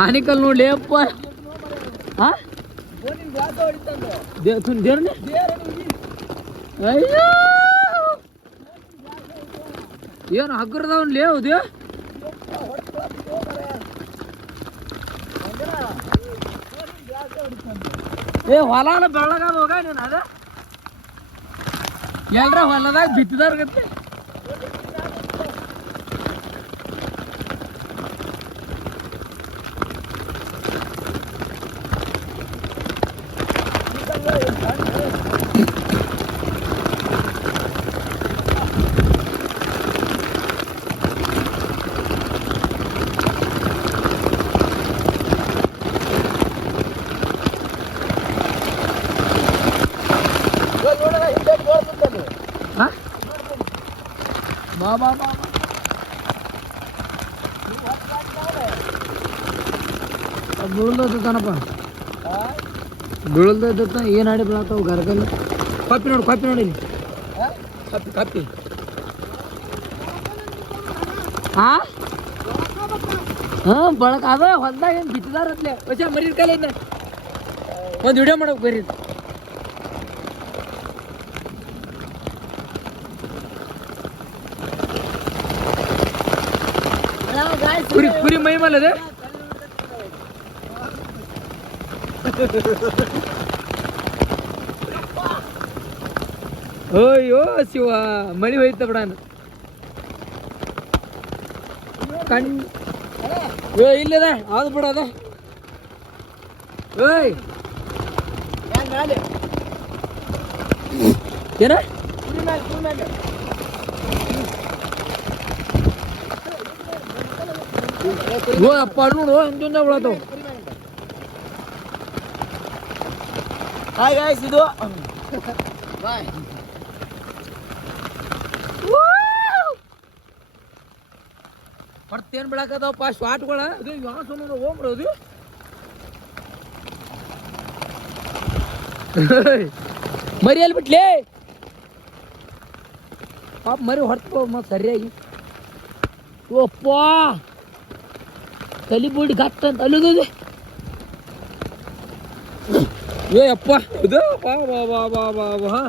ಆನಿಕಲ್ ನೋಡ್ಲಿ ಅಪ್ಪ. ದೇವ್ರನ್ನೇ? ಅಯ್ಯೋ! ಏನು ಹಗ್ಗರದವನ್ ಲೇ ಹೌದು ಏ ಹೊಲಾನ ಬೆಳ್ಳಗಾದ ಹೋಗ ನೀನು ಅದ? ಎಲ್ರ ಹೊಲದಾಗ ಬಿತ್ತಿದಾರ ಗತ್ತೆ बा बा बा डुळलं होतं त्यांना पण डुळलं होतं ये नाडे ನೋಡು ಕಾಪಿ ನೋಡಿ ಕಾಪಿ ಕಾಪಿ ಹಾ ಹಾ ಬಳಕ ಅದ ಹೊಲ್ದಾಗ ಏನು ಬಿತ್ತಿದಾರತ್ಲೆ ಮರಿ ಕಲೆ ಒಂದು ವಿಡಿಯೋ ಮಾಡೋಕೆ ಬರೀ குறி குறி மயமா இல்லது ஓய்யோ சிவா மணி வைத்தப்படான் கண் ஏ இல்லதே அது போடாத ஏய் என்ன ಓ ಅಪ್ಪ ನೋಡು ಅಂಜೊಂದ ಬಿಡತ್ತವ ಹಾಯ್ ಗಾಯ್ಸ್ ಇದು ಬಾಯ್ ಮತ್ತೇನ್ ಬಿಡಕದವಪ್ಪ ಶಾಟ್ಗಳ ಅದು ಯಾವ ಸುಮ್ಮನೆ ಹೋಗ್ರ ಅದು ಮರಿ ಎಲ್ಲಿ ಬಿಟ್ಲೇ ಪಾಪ ಮರಿ ಹೊಡ್ತು ಮತ್ತೆ ಸರಿಯಾಗಿ ಓಪ್ಪ ತಲಿ ಬುಡಿ ಗತ್ತ ಅಂತ ಅಲ್ಲದ ಏ ಅಪ್ಪ ಇದು ಬಾ ಬಾ ಬಾ ಬಾ ಬಾ ಬಾ ಬಾ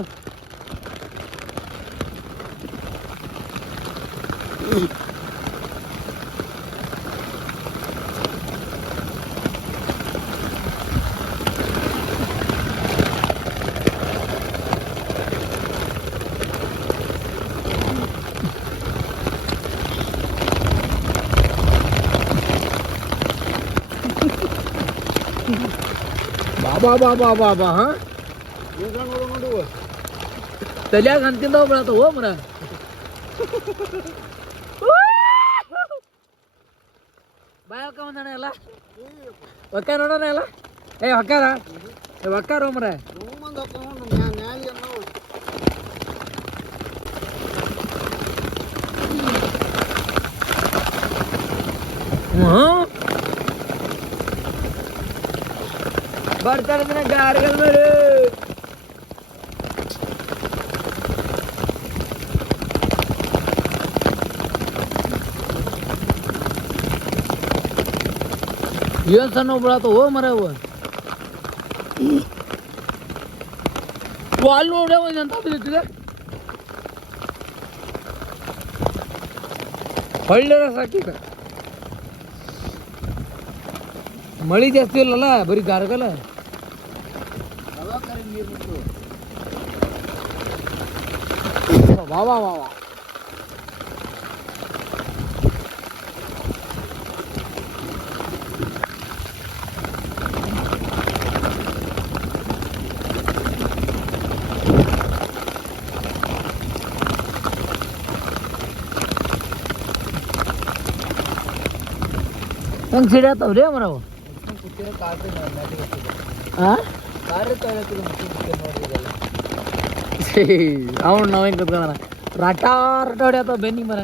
ಬಾಬಾ ಬಾಬಾ ಬಾ ಹಾ? ತಲ್ಯಾಗ ಅಂತಿಂದ ಹೋಗ್ಬಿಡತ್ತ ಹೋಗ್ರ ಬಾಯಕ ಬಂದಣ ಎಲ್ಲ. ಹೊಕ್ಕ ನೋಡೋಣ ಎಲ್ಲ. ಏ, ಹೊಕ್ಕಾರ. ಏ, ಹೊಕ್ಕಾರ ಹೋಮ್ರ ಬರ್ತಾರೆ ಗಾರಿಗಲ್ ಮರಿ ಏನ್ ಸಣ್ಣ ಬಿಡತ್ತ ಓ ಮರ ಅಲ್ಲಿ ನೋಡ ಎಂತ ಬಿದ್ದಿದೆ ಒಳ್ಳೆ ಸಾಕೀಗ ಮಳಿ ಜಾಸ್ತಿ ಇಲ್ಲಲ್ಲ, ಬರೀ ಗಾರಗಲ್ಲ. 와와 와와 તને છેડ્યા તો રે અમારા હા ಅವನು ನಾವೇನು ಕತ್ಕೊಂಡ ರಾಟ ರಟಾಡಿ ಆತ ಬೆನ್ನಿ ಮರ